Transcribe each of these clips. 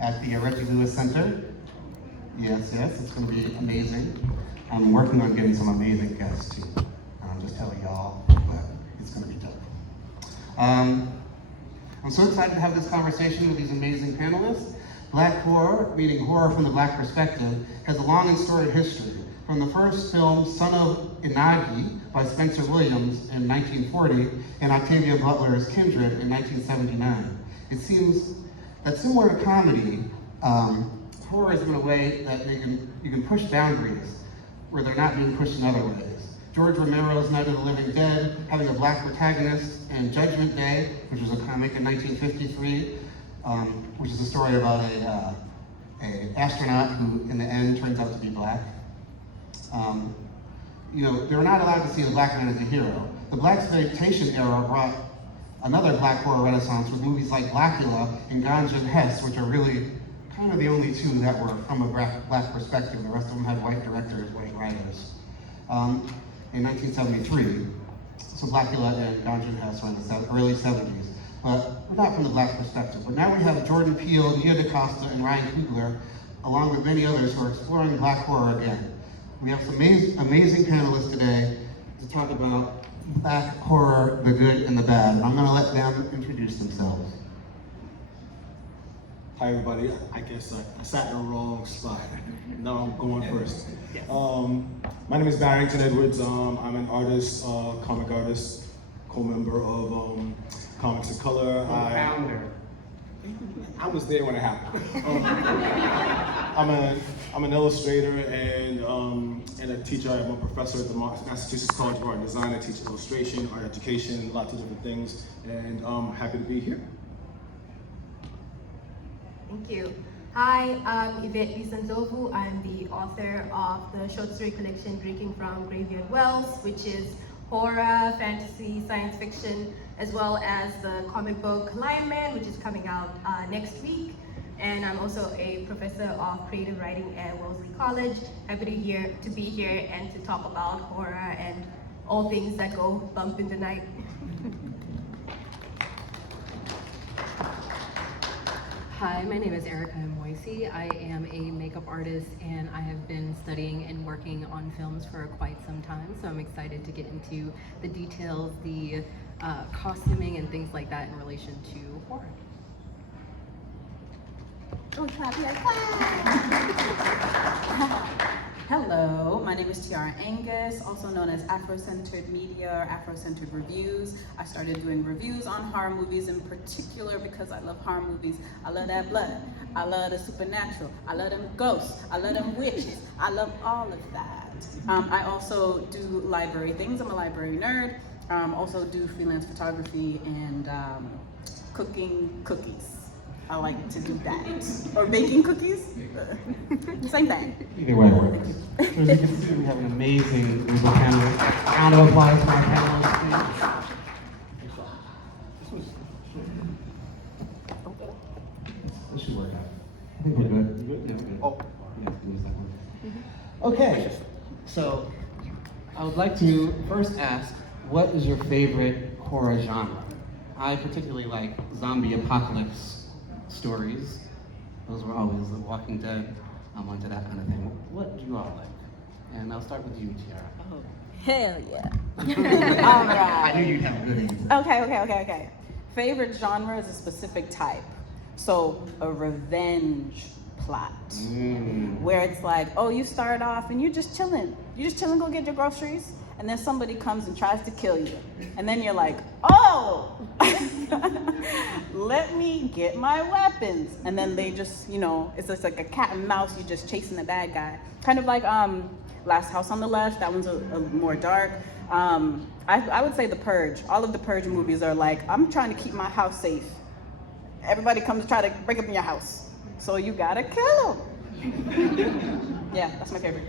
at the Reggie Lewis Center. Yes, it's going to be amazing. I'm working on getting some amazing guests too. I'll just tell y'all, but it's going to be dope. I'm so excited to have this conversation with these amazing panelists. Black horror, meaning horror from the Black perspective, has a long and storied history. From the first film, Son of Inagi, by Spencer Williams in 1940, and Octavia Butler's Kindred in 1979. It seems that similar to comedy, horror is in a way that you can push boundaries where they're not being pushed in other ways. George Romero's Night of the Living Dead, having a Black protagonist, and Judgment Day, which was a comic in 1953, which is a story about a astronaut who, in the end, turns out to be Black. They were not allowed to see the Black man as a hero. The Blaxploitation era brought another Black horror renaissance with movies like Blackula and Ganja and Hess, which are really kind of the only two that were from a Black perspective. The rest of them had white directors, white writers. In 1973, so Blackula and Ganja and Hess were in the early 70s, but not from the Black perspective. But now we have Jordan Peele, Nia DaCosta, and Ryan Coogler, along with many others who are exploring Black horror again. We have some amazing panelists today to talk about Black horror, the good and the bad. And I'm going to let them introduce themselves. Hi everybody, I guess I sat in the wrong spot. Now I'm going first. My name is Barrington Edwards. I'm an artist, comic artist, co-member of Comics in Color. Co-founder. I was there when it happened. I'm an illustrator and a teacher. I'm a professor at the Massachusetts College of Art and Design. I teach illustration, art education, lots of different things, and I'm happy to be here. Thank you. Hi, I'm Yvette Ndlovu. I'm the author of the short story collection Drinking from Graveyard Wells, which is horror, fantasy, science fiction, as well as the comic book Lion Man, which is coming out next week. And I'm also a professor of creative writing at Wellesley College. Happy to be here and to talk about horror and all things that go bump in the night. Hi, my name is Imosi. I am a makeup artist and I have been studying and working on films for quite some time, so I'm excited to get into the details, the costuming and things like that in relation to horror. Oh, clap, yes. Hello, my name is Tyahra Angus, also known as Afro-Centered Media or Afro-Centered Reviews. I started doing reviews on horror movies in particular because I love horror movies. I love that blood. I love the supernatural. I love them ghosts. I love them witches. I love all of that. I also do library things. I'm a library nerd. Also do freelance photography and cooking cookies. I like to do that. Or baking cookies. Same thing. Either way works. So as you can see, we have an amazing group of panelists. Round of applause for our panelists, please. This should work out. I think we're good. You good? Yeah, we're good. Oh. Yeah, give me a second. Okay, so I would like to first ask, what is your favorite horror genre? I particularly like zombie apocalypse stories. Those were always The Walking Dead. I'm into that kind of thing. What do you all like? And I'll start with you, Tyahra. Oh, hell yeah. All right. I knew you'd have a good answer. Okay. Favorite genre is a specific type. So a revenge plot. Where it's like, oh, you start off and you're just chilling. Go get your groceries. And then somebody comes and tries to kill you. And then you're like, oh, let me get my weapons. And then they just, it's just like a cat and mouse, you're just chasing the bad guy. Kind of like Last House on the Left, that one's a more dark. I would say The Purge. All of the Purge movies are like, I'm trying to keep my house safe. Everybody comes to try to break up in your house. So you gotta kill them. Yeah, that's my favorite.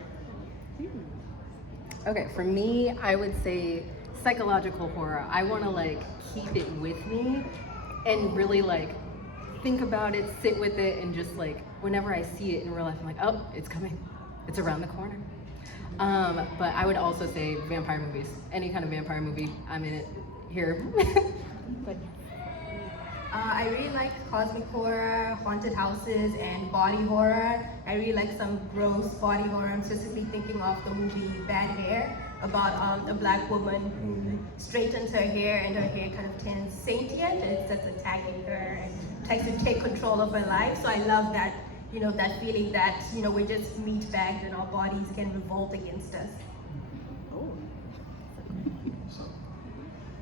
Okay, for me, I would say psychological horror. I want to keep it with me and really think about it, sit with it, and just whenever I see it in real life, I'm like, oh, it's coming. It's around the corner. But I would also say vampire movies. Any kind of vampire movie, I'm in it here. I really like cosmic horror, haunted houses, and body horror. I really like some gross body horror. I'm specifically thinking of the movie Bad Hair, about a black woman who straightens her hair and her hair kind of turns sentient and it starts attacking her and tries to take control of her life. So I love that, that feeling that, we're just meat bagged and our bodies can revolt against us.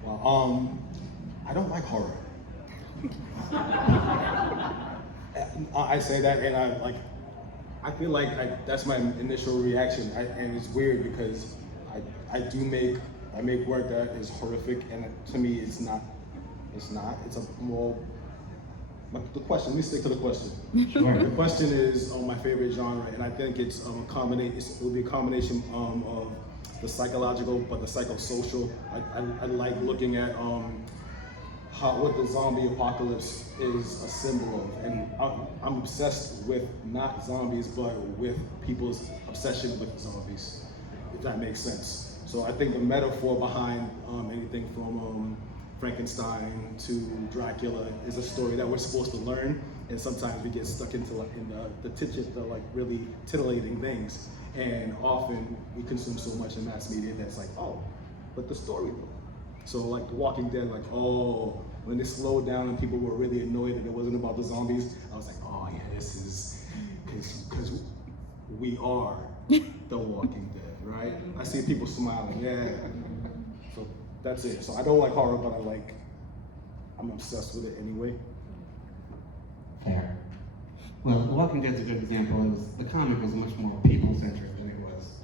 Well, I don't like horror. I say that and I feel like that's my initial reaction, and it's weird because I make work that is horrific, and to me it's not. It's a more. The question. Let me stick to the question. Sure. The question is my favorite genre, and I think it's a combination. It will be a combination of the psychological, but the psychosocial. I like looking at what the zombie apocalypse is a symbol of, and I'm obsessed with not zombies, but with people's obsession with zombies, if that makes sense. So I think the metaphor behind anything from Frankenstein to Dracula is a story that we're supposed to learn, and sometimes we get stuck into the really titillating things, and often we consume so much in mass media that's like, oh, but the story though. So like The Walking Dead, when it slowed down and people were really annoyed that it wasn't about the zombies, I was like, oh yeah, this is, because we are The Walking Dead, right? I see people smiling, yeah. So that's it. So I don't like horror, but I'm obsessed with it anyway. Fair. Well, The Walking Dead's a good example. The comic was much more people-centered than it was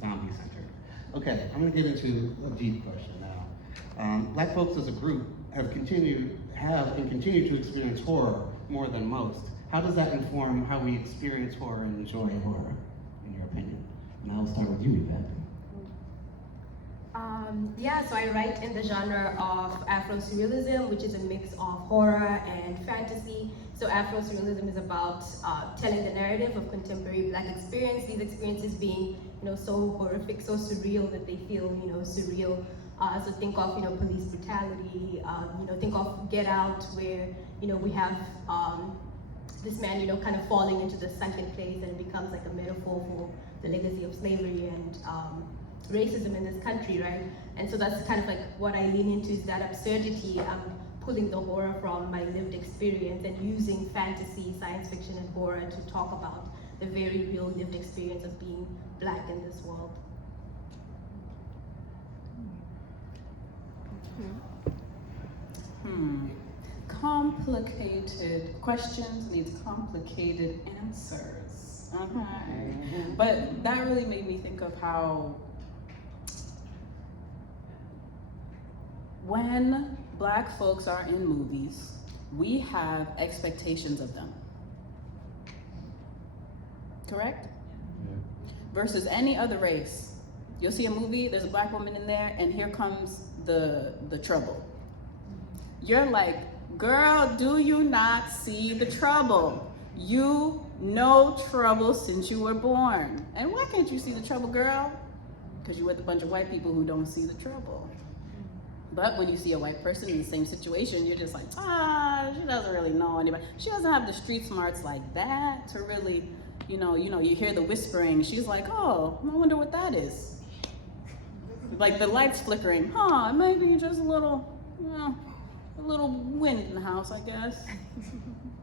zombie-centered. Okay, I'm going to get into a deep question now. Black folks as a group have and continue to experience horror more than most. How does that inform how we experience horror and enjoy horror, in your opinion? And I'll start with you, Yvette. So I write in the genre of Afro-Surrealism, which is a mix of horror and fantasy. So Afro-Surrealism is about telling the narrative of contemporary Black experience, these experiences being so horrific, so surreal that they feel surreal. So think of police brutality, think of Get Out, where we have this man kind of falling into the sunken place, and it becomes like a metaphor for the legacy of slavery and racism in this country, right? And so that's kind of like what I lean into, is that absurdity. I'm pulling the horror from my lived experience and using fantasy, science fiction, and horror to talk about the very real lived experience of being Black in this world. Complicated questions need complicated answers. Okay. But that really made me think of how when Black folks are in movies, we have expectations of them. Correct? Yeah. Versus any other race. You'll see a movie, there's a Black woman in there, and here comes the trouble. You're like, girl, do you not see the trouble? You know trouble since you were born. And why can't you see the trouble, girl? Because you're with a bunch of white people who don't see the trouble. But when you see a white person in the same situation, you're just like, she doesn't really know anybody. She doesn't have the street smarts like that to really, you hear the whispering. She's like, oh, I wonder what that is. Like the lights flickering. Maybe just a little wind in the house, I guess.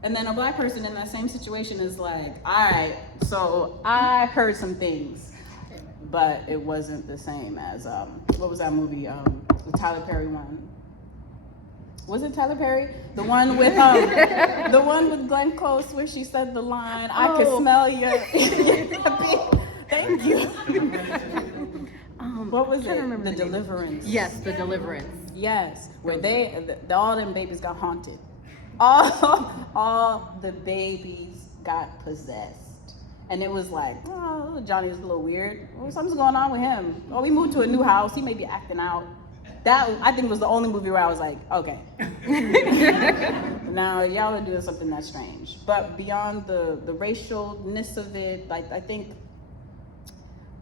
And then a Black person in that same situation is like, all right, so I heard some things, but it wasn't the same as, what was that movie, the Tyler Perry one? Was it Tyler Perry? The one with the one with Glenn Close where she said the line, I could smell your thank you. What was it? The Deliverance. Yes, The Deliverance. Yes, where all them babies got haunted. All the babies got possessed. And it was like, oh, Johnny was a little weird. Oh, something's going on with him. Oh, we moved to a new house. He may be acting out. That, I think, was the only movie where I was like, okay. Now, y'all are doing something that's strange. But beyond the racialness of it, like, I think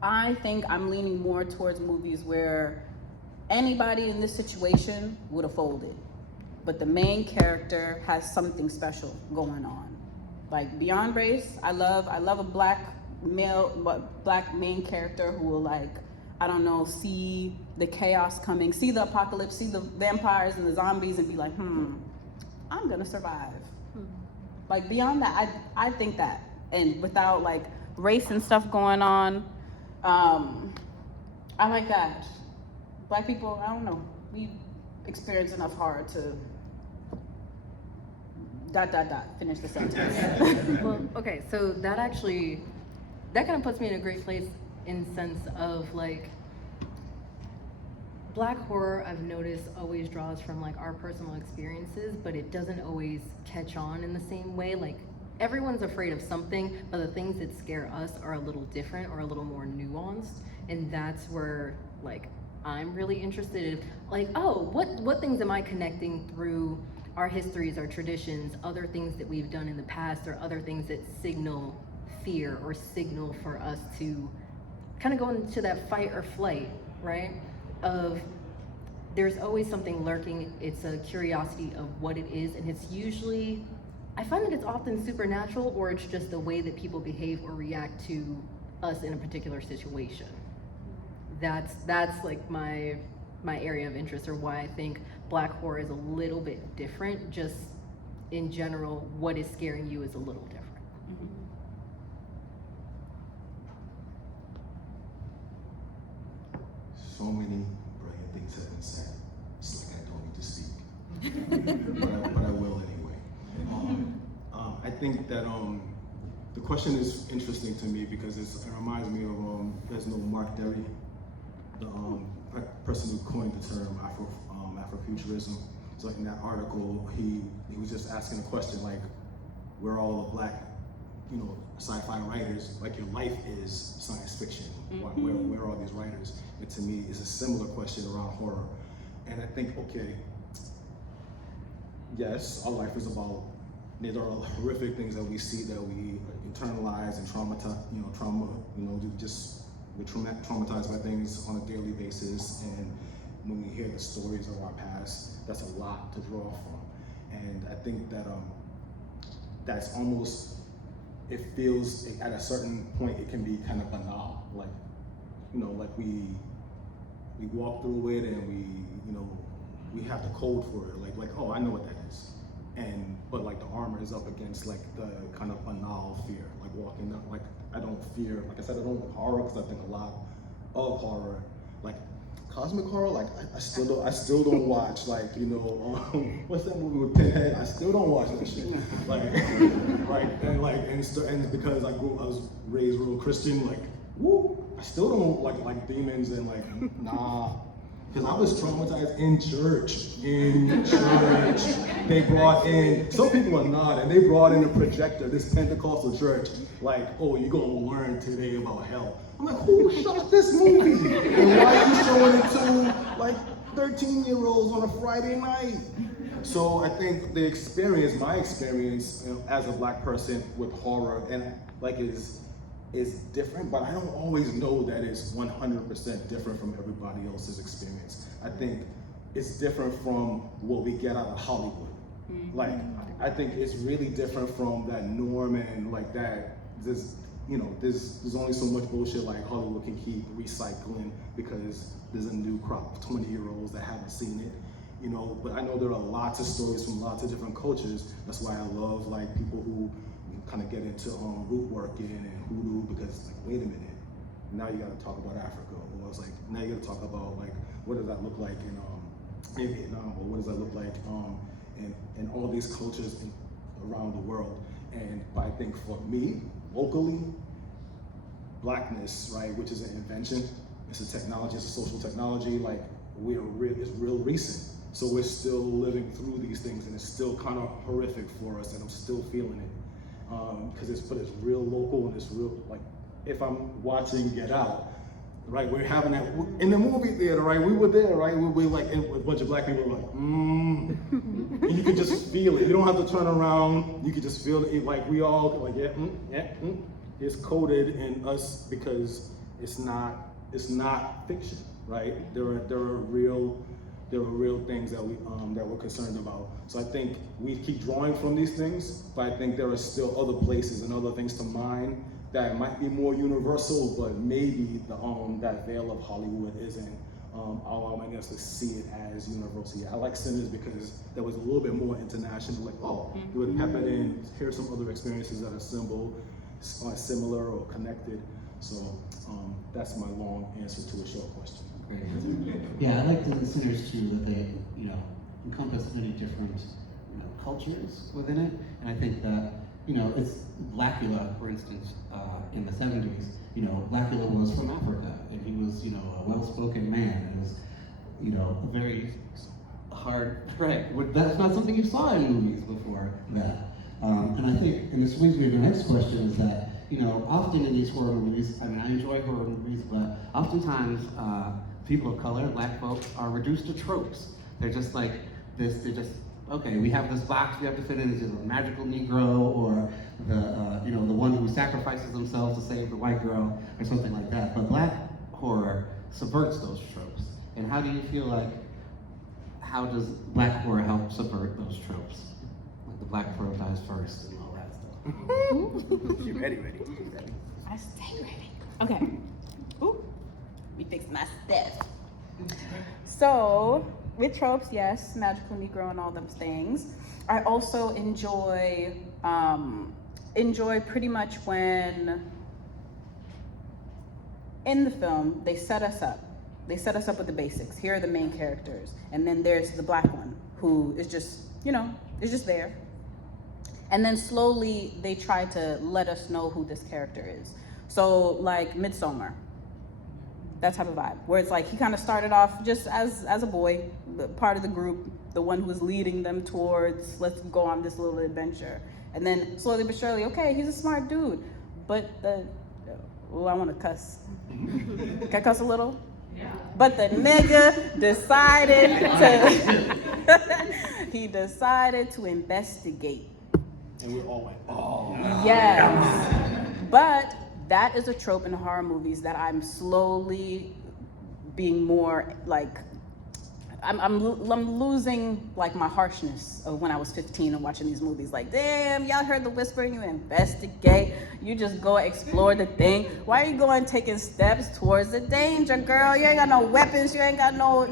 I'm leaning more towards movies where anybody in this situation would have folded. but the main character has something special going on. Like beyond race, I love a black main character who will, like, I don't know, see the chaos coming, see the apocalypse, see the vampires and the zombies and be like, I'm gonna survive. Like beyond that, I think that, and without like race and stuff going on, I like that. Black people, I don't know, we experience enough horror to ... finish the sentence. Well, okay, so that kind of puts me in a great place in sense of like, Black horror, I've noticed, always draws from like our personal experiences, but it doesn't always catch on in the same way. Like, everyone's afraid of something, but the things that scare us are a little different or a little more nuanced, and that's where like I'm really interested in, like, oh, what things am I connecting through our histories, our traditions, other things that we've done in the past, or other things that signal fear or signal for us to kind of go into that fight or flight, right? Of there's always something lurking. It's a curiosity of what it is, and it's usually, I find that it's often supernatural, or it's just the way that people behave or react to us in a particular situation. That's like my area of interest, or why I think Black horror is a little bit different. Just in general, what is scaring you is a little different. So many brilliant things have been said. It's like I don't need to speak, but I will anyway. I think that the question is interesting to me because it reminds me of there's no Mark Derry, the person who coined the term Afrofuturism. So like in that article, he was just asking a question like, we're all the Black, sci-fi writers, like your life is science fiction. Where are all these writers? And to me, it's a similar question around horror. And I think, okay, yes, our life is about, there are horrific things that we see that we internalize and we're traumatized by things on a daily basis. And when we hear the stories of our past, that's a lot to draw from. And I think that that's almost, it feels, at a certain point, it can be kind of banal. Like, like we walk through it and we have the code for it. Like, oh, I know what that is. But like the armor is up against like the kind of banal fear. Like walking up, like I don't fear, like I said, I don't like horror because I think a lot of horror, like cosmic horror, like I still don't watch, like, what's that movie with Pinhead? I still don't watch that shit. Like, right, and because I was raised real Christian, like, woo, I still don't like demons and like, nah. Because I was traumatized in church. They brought in, some people are not, and they brought in a projector, this Pentecostal church, like, oh, you're gonna learn today about hell. I'm like, who shot this movie? And why are you showing it to like 13-year-olds on a Friday night? So I think the experience, my experience as a Black person with horror, and like is different, but I don't always know that it's 100% different from everybody else's experience. I think it's different from what we get out of Hollywood. Like, I think it's really different from that norm and like that. There's only so much bullshit like Hollywood can keep recycling because there's a new crop of 20-year-olds that haven't seen it. But I know there are lots of stories from lots of different cultures. That's why I love like people who kind of get into root working and hoodoo, because like, wait a minute, now you got to talk about Africa, or it's like now you got to talk about like what does that look like in Vietnam, or what does that look like in all these cultures around the world. But I think for me, locally, Blackness, right, which is an invention, it's a technology, it's a social technology, like it's real recent. So we're still living through these things, and it's still kind of horrific for us, and I'm still feeling it. Because it's real local, and it's real, like, if I'm watching Get Out, right, we're having that, in the movie theater, right, we were there, right, we like, and a bunch of Black people were like, and you could just feel it, you don't have to turn around, you could just feel it, like, we all, like, it's coded in us because it's not fiction, right, there are real there are real things that we're concerned about. So I think we keep drawing from these things, but I think there are still other places and other things to mine that might be more universal, but maybe that veil of Hollywood isn't allowing us to see it as universal. I like Sinners because there was a little bit more international, like, oh, you would pep it in, here's some other experiences that are similar or connected. So that's my long answer to a short question. Great. Yeah, I like the Sinners too, that they, encompass many different, cultures within it. And I think that, it's Blackula, for instance, in the 70s, Blackula was from Africa, and he was, a well-spoken man, and was, a very hard, right, that's not something you saw in movies before that. And I think, and this brings me to the next question, is that, often in these horror movies, I enjoy horror movies, but oftentimes people of color, Black folks, are reduced to tropes. They're just like this, okay, we have this box we have to fit in, it's a magical Negro, or the one who sacrifices themselves to save the white girl, or something like that. But Black horror subverts those tropes. And how do you feel like, how does Black horror help subvert those tropes? Like the Black pearl dies first and all that stuff. You ready? I stay ready. Okay. Ooh, let me fix my stuff. So, with tropes, yes, magical Negro and all those things. I also enjoy pretty much when in the film they set us up. They set us up with the basics. Here are the main characters, and then there's the Black one who is just, is just there. And then slowly they try to let us know who this character is. So like Midsommar, that type of vibe, where it's like he kind of started off just as a boy, part of the group, the one who was leading them towards, let's go on this little adventure. And then slowly but surely, okay, he's a smart dude, but I want to cuss. Can I cuss a little? Yeah. But the nigga decided to investigate. And we all went, oh. Yes. But that is a trope in horror movies that I'm slowly being more like, I'm losing like my harshness of when I was 15 and watching these movies. Like, damn, y'all heard the whisper, you investigate, you just go explore the thing. Why are you going taking steps towards the danger, girl? You ain't got no weapons, you ain't got no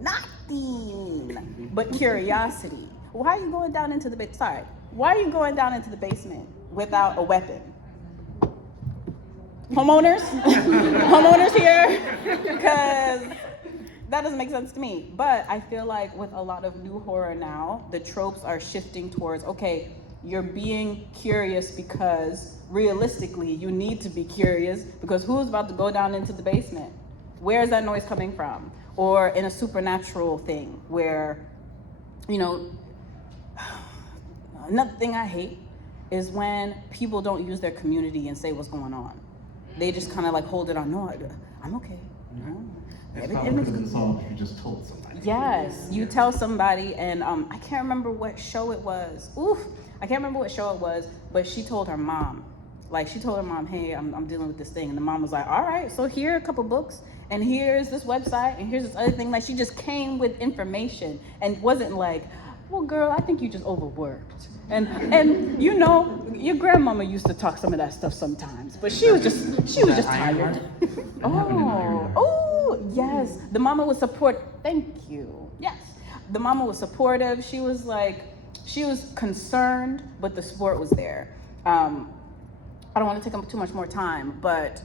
nothing but curiosity. Why are you going down into the basement? Why are you going down into the basement without a weapon? Homeowners? Homeowners here? Because that doesn't make sense to me. But I feel like with a lot of new horror now, the tropes are shifting towards, okay, you're being curious because realistically you need to be curious because who's about to go down into the basement? Where is that noise coming from? Or in a supernatural thing where, another thing I hate is when people don't use their community and say what's going on. They just kind of like hold it on. No, I'm okay. No. It's probably could have been solved if you just told somebody. Yes, you tell somebody, and I can't remember what show it was. I can't remember what show it was, but she told her mom. Like, she told her mom, hey, I'm dealing with this thing. And the mom was like, all right, so here are a couple books, and here's this website, and here's this other thing. Like, she just came with information and wasn't like, well, girl, I think you just overworked. And your grandmama used to talk some of that stuff sometimes, but she was just tired. Oh, yes. The mama was thank you. Yes. The mama was supportive. She was concerned, but the support was there. I don't want to take up too much more time, but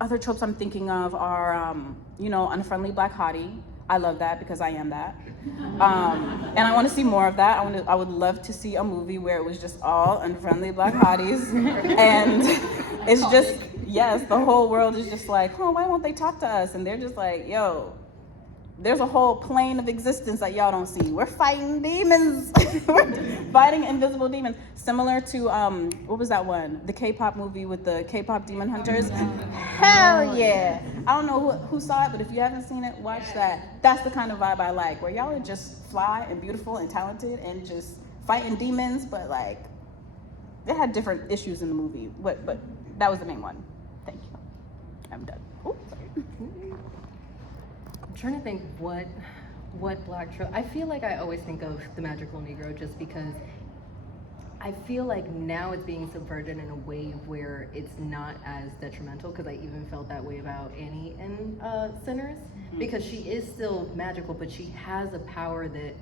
other tropes I'm thinking of are, unfriendly Black hottie. I love that because I am that. And I want to see more of that. I would love to see a movie where it was just all unfriendly Black hotties. And it's just, yes, the whole world is just like, why won't they talk to us? And they're just like, yo, there's a whole plane of existence that y'all don't see. We're fighting demons. We're fighting invisible demons. Similar to, what was that one? The K-pop movie with the K-pop demon hunters? Hell yeah. I don't know who saw it, but if you haven't seen it, watch that. That's the kind of vibe I like, where y'all are just fly and beautiful and talented and just fighting demons, but like, they had different issues in the movie. But that was the main one. Thank you. I'm done. Oh, sorry. trying to think what black trope. I feel like I always think of the magical Negro just because I feel like now it's being subverted in a way where it's not as detrimental, because I even felt that way about Annie in Sinners, because she is still magical, but she has a power that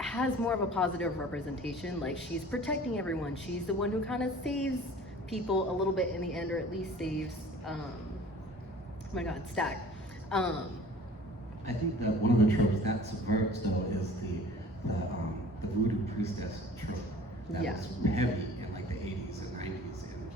has more of a positive representation. Like, she's protecting everyone. She's the one who kind of saves people a little bit in the end, or at least saves, oh my God, Stack. I think that one of the tropes that subverts, though, is the voodoo priestess trope. That was heavy in like the 80s and 90s in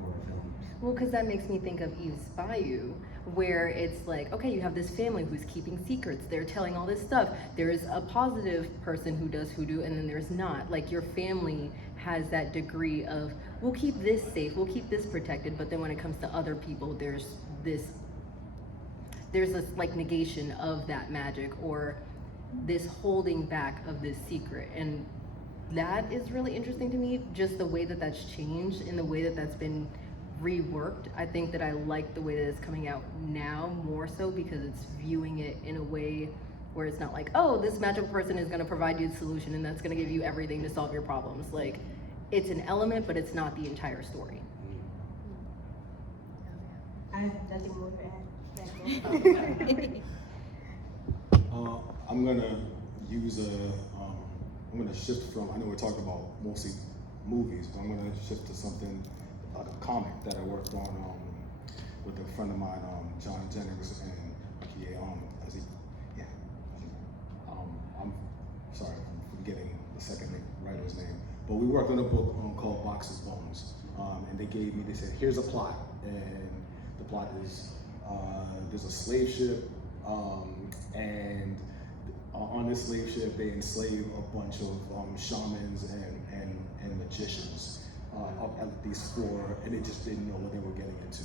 horror films. Well, because that makes me think of Eve's Bayou, where it's like, okay, you have this family who's keeping secrets. They're telling all this stuff. There's a positive person who does hoodoo, and then there's not. Like, your family has that degree of, we'll keep this safe, we'll keep this protected, but then when it comes to other people, there's this like negation of that magic, or this holding back of this secret. And that is really interesting to me, just the way that that's changed and the way that that's been reworked. I think that I like the way that it's coming out now more so, because it's viewing it in a way where it's not like, oh, this magical person is going to provide you the solution and that's going to give you everything to solve your problems. Like, it's an element, but it's not the entire story. I have nothing more to add. I'm gonna use I'm gonna shift from, I know we're talking about mostly movies, but I'm gonna shift to something like a comic that I worked on with a friend of mine, John Jennings, and I'm sorry, I'm forgetting the second writer's name, but we worked on a book called Box of Bones, and they said, here's a plot, and the plot is, there's a slave ship, and on this slave ship they enslave a bunch of shamans and magicians, at these 4, and they just didn't know what they were getting into.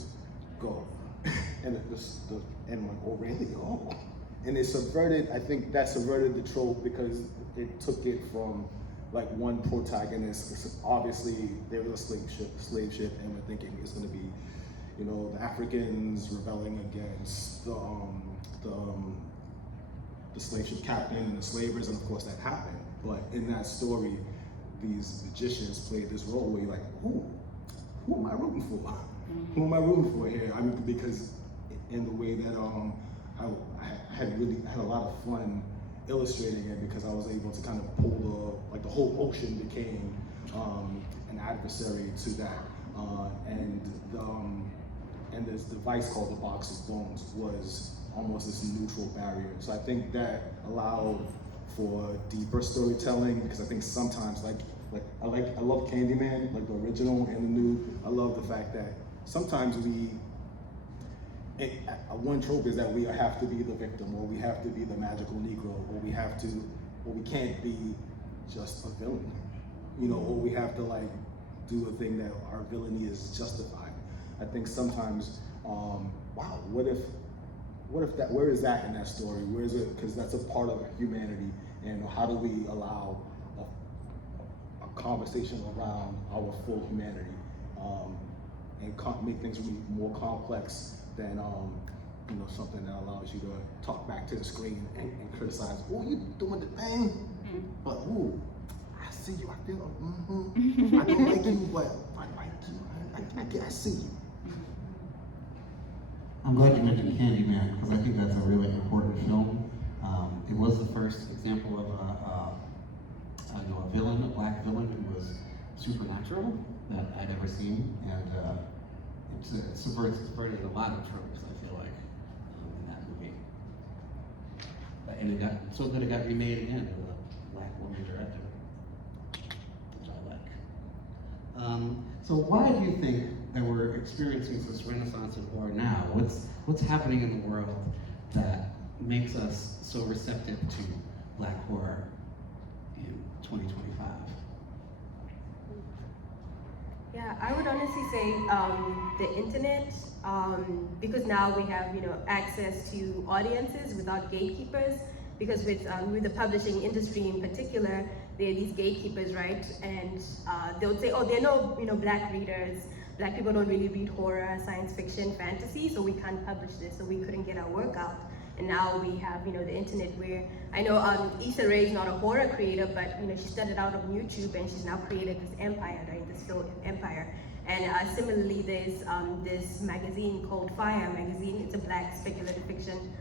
Go. And and went, oh really? Oh. And it subverted, I think that subverted the trope, because it took it from like one protagonist. Obviously there was a slave ship, and we're thinking it's gonna be, you know, the Africans rebelling against the slave ship captain and the slavers, and of course that happened. But in that story, these magicians played this role where you're like, who am I rooting for? Who am I rooting for here? I mean, because in the way that I had a lot of fun illustrating it, because I was able to kind of pull the whole ocean became an adversary to that, and this device called the Box of Bones was almost this neutral barrier. So I think that allowed for deeper storytelling, because I think sometimes I love Candyman, like the original and the new. I love the fact that sometimes one trope is that we have to be the victim, or we have to be the magical Negro, or we can't be just a villain, you know, or we have to like do a thing that our villainy is justified. I think sometimes, wow, what if that, where is that in that story? Where is it? Because that's a part of humanity, and how do we allow a conversation around our full humanity, and make things more complex than you know, something that allows you to talk back to the screen and criticize. Oh, you doing the thing, but ooh, I see you. I feel. I don't like you, but I like you. I see you. I'm glad you mentioned Candyman, because I think that's a really important film. It was the first example of a villain, a black villain who was supernatural that I'd ever seen, and it subverted a lot of tropes, I feel like, in that movie. And it got so good it got remade again with a black woman director, which I like. So why do you think that we're experiencing this renaissance of horror now? What's happening in the world that makes us so receptive to black horror in 2025? Yeah, I would honestly say the internet, because now we have, you know, access to audiences without gatekeepers. Because with the publishing industry in particular, there are these gatekeepers, right? And they would say, oh, there are no, you know, black readers, Black people don't really read horror, science fiction, fantasy, so we can't publish this, so we couldn't get our work out. And now we have, the internet where, I know Issa Rae is not a horror creator, but she started out on YouTube and she's now created this empire, right, this film empire. And similarly, there's this magazine called Fire magazine. It's a Black speculative fiction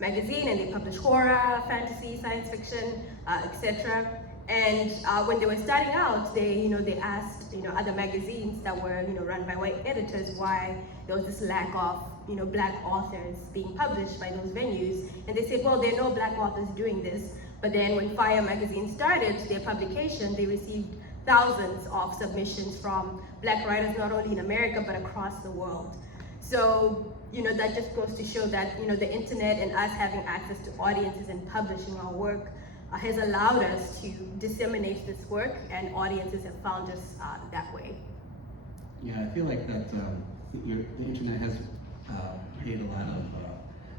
magazine, and they publish horror, fantasy, science fiction, etc. And when they were starting out, they asked other magazines that were run by white editors why there was this lack of Black authors being published by those venues, and they said, well, there are no Black authors doing this. But then when Fire magazine started their publication, they received thousands of submissions from Black writers, not only in America but across the world. So that just goes to show that the internet and us having access to audiences and publishing our work has allowed us to disseminate this work, and audiences have found us that way. Yeah, I feel like that the internet has paid a lot of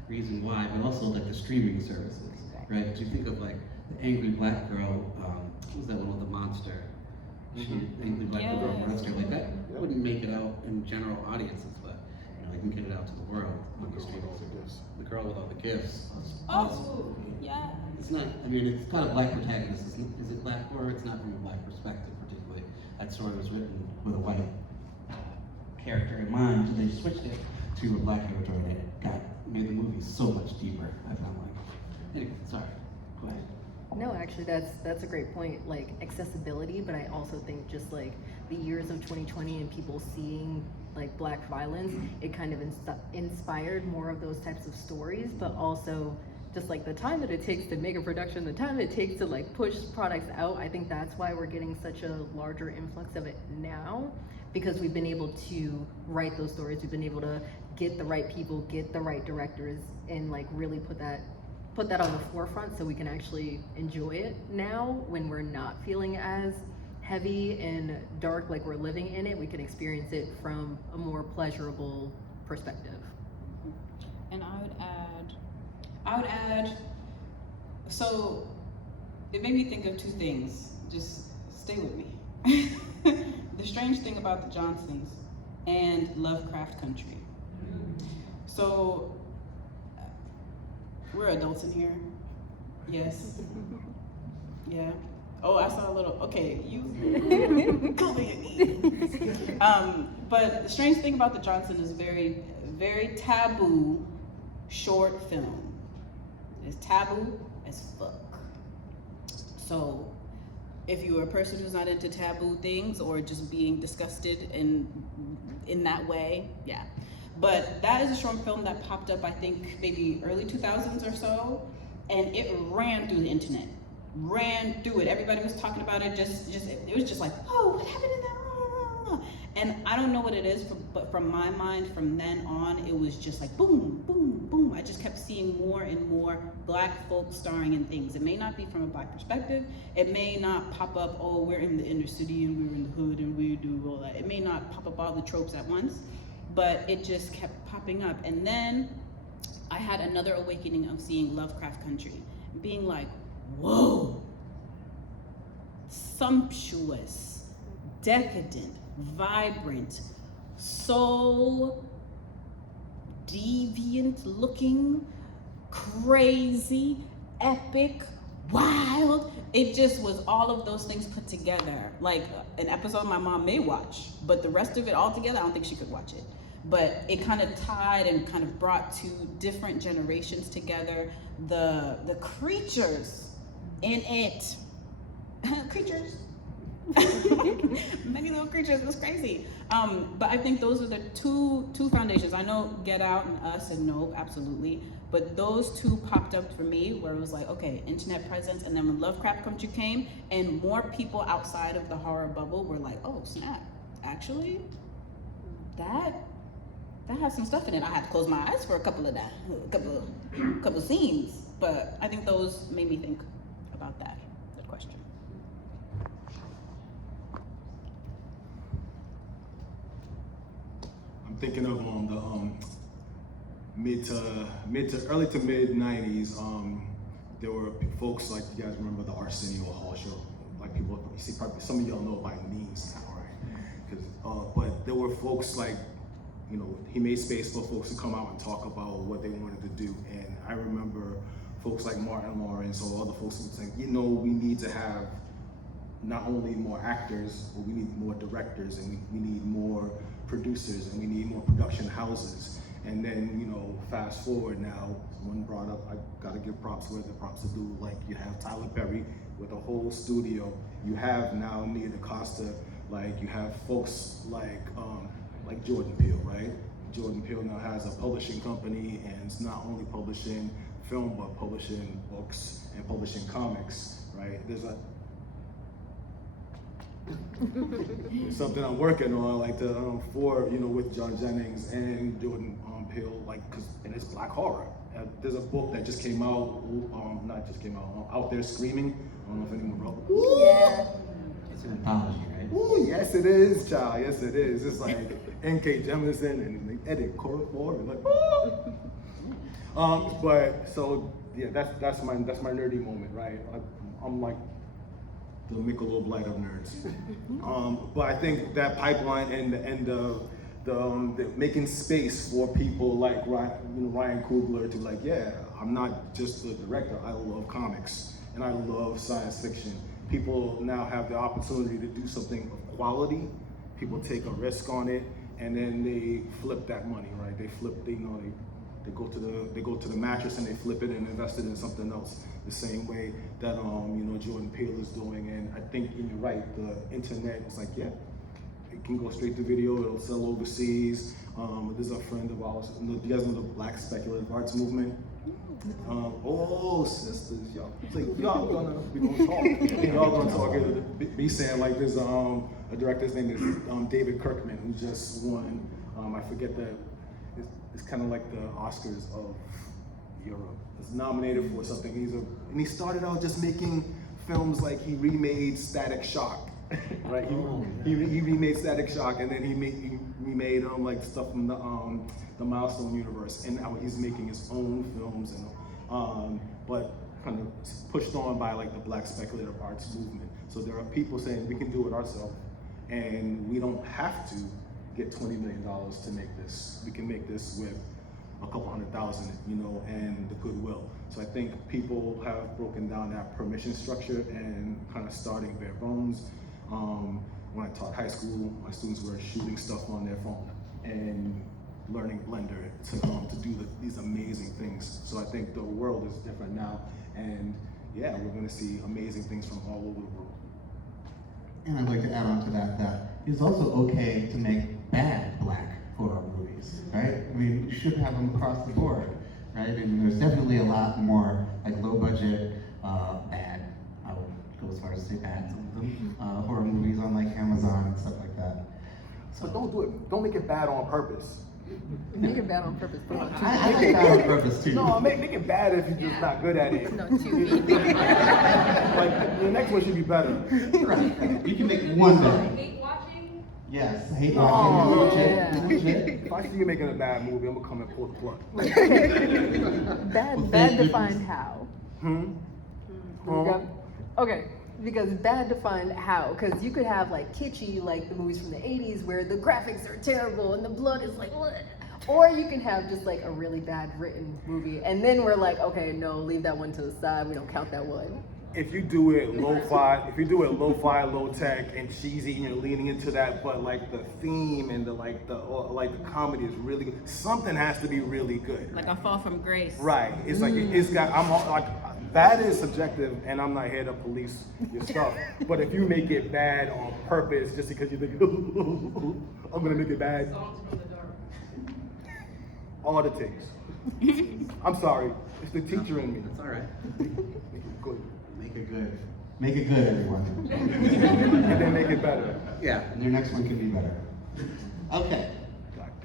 reason why, but also like the streaming services, right? But you think of like the Angry Black Girl, what was that one with the monster? Angry Black Girl monster, like that wouldn't make it out in general audiences, but they can get it out to the world on these streaming services. The girl with all the gifts. Oh, yeah. It's not, it's got a Black protagonist. Is it Black horror? It's not from a Black perspective, particularly. That story was written with a white character in mind, so they switched it to a Black character, and it made the movie so much deeper, I found like. Anyway, sorry, go ahead. No, actually, that's a great point, like accessibility, but I also think just like the years of 2020 and people seeing like Black violence, it kind of inspired more of those types of stories, but also just like the time that it takes to make a production, the time it takes to like push products out, I think that's why we're getting such a larger influx of it now, because we've been able to write those stories, we've been able to get the right people, get the right directors, and like really put that on the forefront so we can actually enjoy it now when we're not feeling as heavy and dark like we're living in it. We can experience it from a more pleasurable perspective. And I would add, so it made me think of two things. Just stay with me. The strange thing about the Johnsons and Lovecraft Country. So we're adults in here. Yes. Yeah. Oh, I saw a little. Okay, you. Cool. But the strange thing about the Johnson is very, very taboo short film. It's taboo as fuck. So, if you're a person who's not into taboo things or just being disgusted in that way, yeah. But that is a short film that popped up, I think, maybe early 2000s or so, and it ran through the internet. Ran through it. Everybody was talking about it. It was just like, oh, what happened to that? And I don't know what it is, but from my mind, from then on, it was just like boom, boom, boom. I just kept seeing more and more Black folk starring in things. It may not be from a Black perspective. It may not pop up, oh, we're in the inner city and we're in the hood and we do all that. It may not pop up all the tropes at once, but it just kept popping up. And then I had another awakening of seeing Lovecraft Country, being like, whoa, sumptuous, decadent, vibrant, so deviant looking, crazy, epic, wild. It just was all of those things put together. Like an episode my mom may watch, but the rest of it all together, I don't think she could watch it. But it kind of tied and kind of brought two different generations together. The creatures in it, creatures, many little creatures, it was crazy. But I think those are the two foundations. I know Get Out and Us and Nope, absolutely. But those two popped up for me where it was like, okay, internet presence, and then when Lovecraft Country came and more people outside of the horror bubble were like, oh snap, actually, that has some stuff in it. I had to close my eyes for a couple of scenes, but I think those made me think about that question. I'm thinking of the early to mid 90s. There were folks like, you guys remember the Arsenio Hall show? Like people, you see, probably some of y'all know by names now, right? but there were folks like, you know, he made space for folks to come out and talk about what they wanted to do. And I remember folks like Martin Lawrence or other folks who were saying, you know, we need to have not only more actors, but we need more directors, and we need more producers, and we need more production houses. And then, you know, fast forward now, someone brought up, I gotta give props where the props are due. Like, you have Tyler Perry with a whole studio. You have now Nia DaCosta, like you have folks like Jordan Peele, right? Jordan Peele now has a publishing company, and it's not only publishing film, but publishing books and publishing comics, right? There's something I'm working on, like for, you know, with John Jennings and Jordan Peele, like, and it's black horror. There's a book that just came out, Out There Screaming. I don't know if anyone wrote it. Yeah. It's an anthology, right? Ooh, yes it is, child. Yes it is. It's like N.K. Jemisin and Eddie Corridor, and like, but so yeah, that's my nerdy moment, right? I'm like the Michelob Light of nerds. But I think that pipeline and the making space for people like Ryan Coogler to like, yeah, I'm not just a director. I love comics and I love science fiction. People now have the opportunity to do something of quality. People take a risk on it, and then they flip that money, right? They go to the mattress and they flip it and invest it in something else. The same way that Jordan Peele is doing. And I think you're right. The internet is like, yeah, it can go straight to video. It'll sell overseas. There's a friend of ours. Do you guys know the Black Speculative Arts movement? Oh, sisters, y'all. Like, we gonna talk. Y'all gonna talk. Be saying like there's a director's name is David Kirkman, who just won. I forget it's kind of like the Oscars of Europe. It's nominated for something. And he started out just making films, like he remade Static Shock, right? He remade Static Shock, and then he made like stuff from the Milestone universe, and now he's making his own films, and but kind of pushed on by like the Black Speculative Arts movement. So there are people saying we can do it ourselves, and we don't have to get $20 million to make this. We can make this with a couple $100,000, and the goodwill. So I think people have broken down that permission structure and kind of starting bare bones. When I taught high school, my students were shooting stuff on their phone and learning Blender to do these amazing things. So I think the world is different now, and yeah, we're gonna see amazing things from all over the world. And I'd like to add on to that it's also okay to make bad black horror movies, right? I mean, you should have them across the board, right? And there's definitely a lot more like low budget, bad, I would go as far as to say bad, some of them, horror movies on like Amazon and stuff like that. So Don't make it bad on purpose. Make it bad on purpose. Put it on TV. I like that on purpose too. No, make it bad if you're just not good at it. No, TV. Like the next one should be better. Right. You can make one better. Hate watching? Yes, hate watching. yeah. If I see you making a bad movie, I'm gonna come and pull the plug. Bad defined how? Huh? Okay, because bad defined how? Because you could have like kitschy, like the movies from the 80s where the graphics are terrible and the blood is like, what? Or you can have just like a really bad written movie, and then we're like, okay, no, leave that one to the side. We don't count that one. If you do it lo-fi, low-tech, and cheesy, and you're leaning into that, but like the theme and the comedy is really good. Something has to be really good. Like a Fall from Grace. Right. It's like it's got. That is subjective, and I'm not here to police your stuff. But if you make it bad on purpose, just because you think, I'm gonna make it bad. All the things. I'm sorry. It's the teacher in me. That's all right. Good. Make it good. Make it good, everyone. And then make it better. Yeah, and your next one can be better. Okay,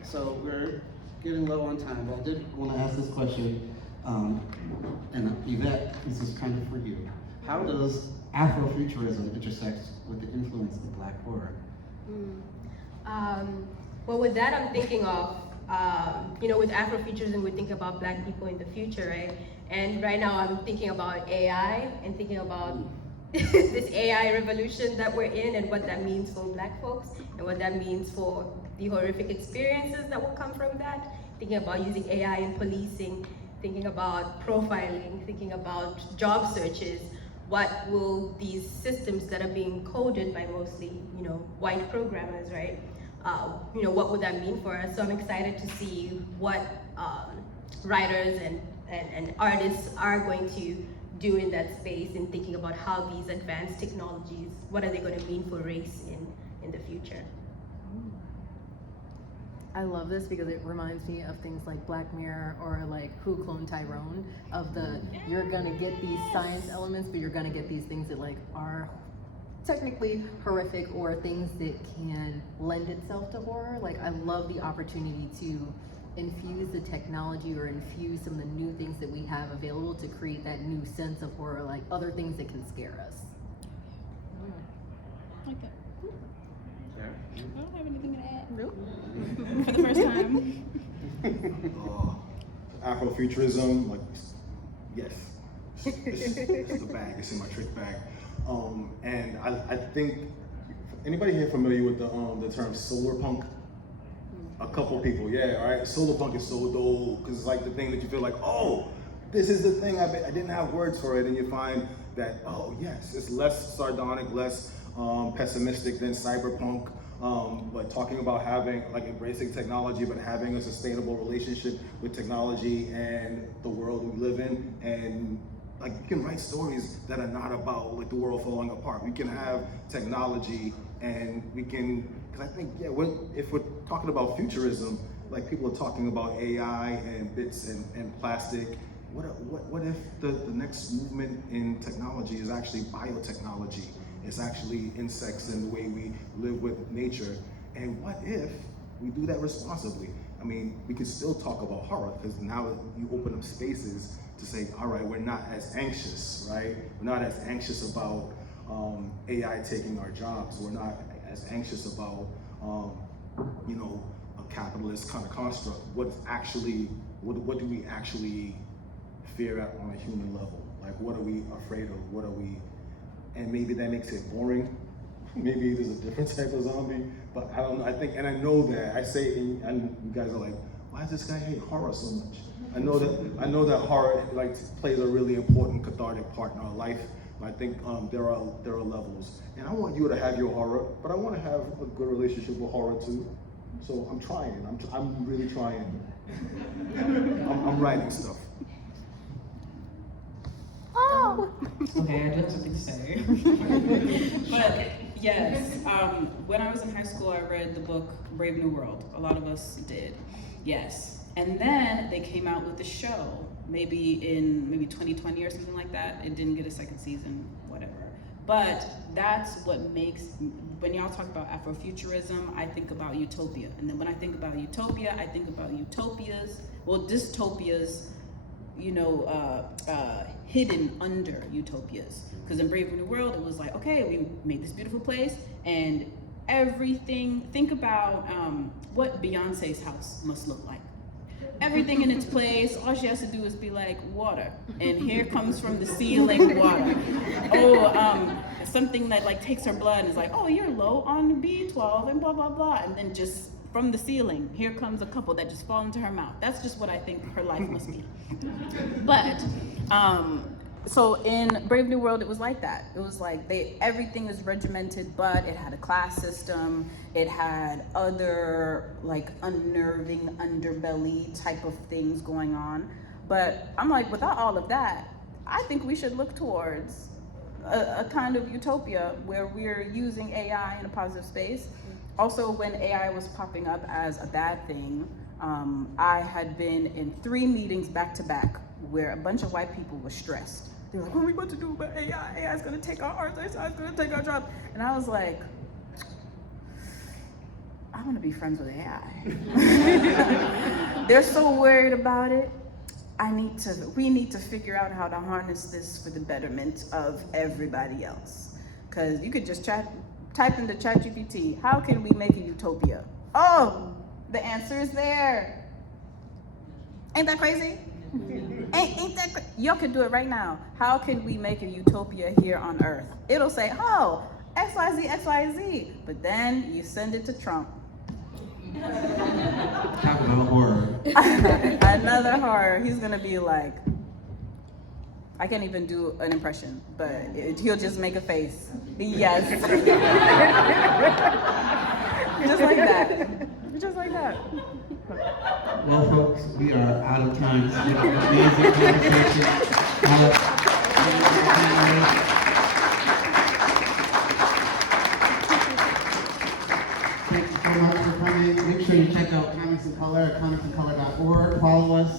so we're getting low on time, but I did want to ask this question. And Yvette, this is kind of for you. How does Afrofuturism intersect with the influence of Black horror? Well, with that, I'm thinking of, with Afrofuturism, we think about Black people in the future, right? And right now, I'm thinking about AI and thinking about this AI revolution that we're in, and what that means for Black folks, and what that means for the horrific experiences that will come from that. Thinking about using AI in policing, thinking about profiling, thinking about job searches. What will these systems that are being coded by mostly, white programmers, right? What would that mean for us? So I'm excited to see what writers and artists are going to do in that space, in thinking about how these advanced technologies, what are they going to mean for race in the future? I love this because it reminds me of things like Black Mirror or like Who Cloned Tyrone, of the, you're gonna get these science elements, but you're gonna get these things that like are technically horrific, or things that can lend itself to horror. Like, I love the opportunity to infuse the technology or infuse some of the new things that we have available to create that new sense of horror, like other things that can scare us. Like that. Yeah. I don't have anything to add. Nope. For the first time. Afrofuturism, like, yes, it's the bag, it's in my trick bag. And I think, anybody here familiar with the term solar punk? A couple people, yeah, all right. Solar punk is so dope, because it's like the thing that you feel like, oh, this is the thing, I didn't have words for it, and you find that, oh yes, it's less sardonic, less pessimistic than cyberpunk, but talking about having, like, embracing technology, but having a sustainable relationship with technology and the world we live in. And like, you can write stories that are not about like the world falling apart. We can have technology, and we can, because I think, yeah, if we're talking about futurism, like, people are talking about AI and bits and plastic. What if the next movement in technology is actually biotechnology? It's actually insects and the way we live with nature. And what if we do that responsibly? I mean, we can still talk about horror, because now you open up spaces to say, all right, we're not as anxious, right? We're not as anxious about AI taking our jobs. We're not as anxious about, a capitalist kind of construct. What do we actually fear on a human level? Like, what are we afraid of? And maybe that makes it boring. Maybe there's a different type of zombie, but I don't know. I think, and I know that I say, and you guys are like, why does this guy hate horror so much? I know that horror like plays a really important cathartic part in our life. I think there are levels, and I want you to have your horror, but I want to have a good relationship with horror too. So I'm trying. I'm really trying. I'm writing stuff. Oh! Okay, I do have something to say. But yes, when I was in high school, I read the book Brave New World. A lot of us did. Yes. And then they came out with the show, maybe in 2020 or something like that. It didn't get a second season, whatever. But that's what makes, when y'all talk about Afrofuturism, I think about utopia. And then when I think about utopia, I think about utopias, well, dystopias, hidden under utopias. Because in Brave New World, it was like, okay, we made this beautiful place, and everything, think about what Beyonce's house must look like. Everything in its place, all she has to do is be like, water. And here comes from the ceiling water. Something that like takes her blood and is like, oh, you're low on B12 and blah, blah, blah. And then just from the ceiling, here comes a couple that just fall into her mouth. That's just what I think her life must be. But, so in Brave New World, it was like that. It was like everything is regimented, but it had a class system. It had other like unnerving underbelly type of things going on. But I'm like, without all of that, I think we should look towards a kind of utopia where we're using AI in a positive space. Also, when AI was popping up as a bad thing, I had been in 3 meetings back to back where a bunch of white people were stressed. They were like, what are we about to do about AI? AI is gonna take our arts, AI is gonna take our jobs. And I was like, I wanna be friends with AI. They're so worried about it. We need to figure out how to harness this for the betterment of everybody else. Cause you could just type into ChatGPT, how can we make a utopia? Oh, the answer is there. Ain't that crazy? Ain't that great? Y'all can do it right now. How can we make a utopia here on Earth? It'll say, oh, XYZ, XYZ. But then you send it to Trump. Talk about horror. Another horror. He's gonna be like, I can't even do an impression, but he'll just make a face. Yes. Just like that. Just like that. Well, folks, we are out of time. It's been an amazing conversation. Thank you so much for coming. Make sure you check out Comics in Color at comicsincolor.org. Follow us.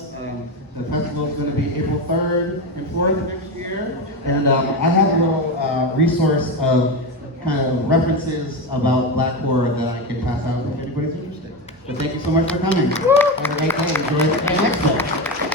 The festival is going to be April 3rd and 4th next year. And I have a little resource of kind of references about Black horror that I can pass out if anybody's interested. So thank you so much for coming. Have a great day. Enjoy the FAN EXPO.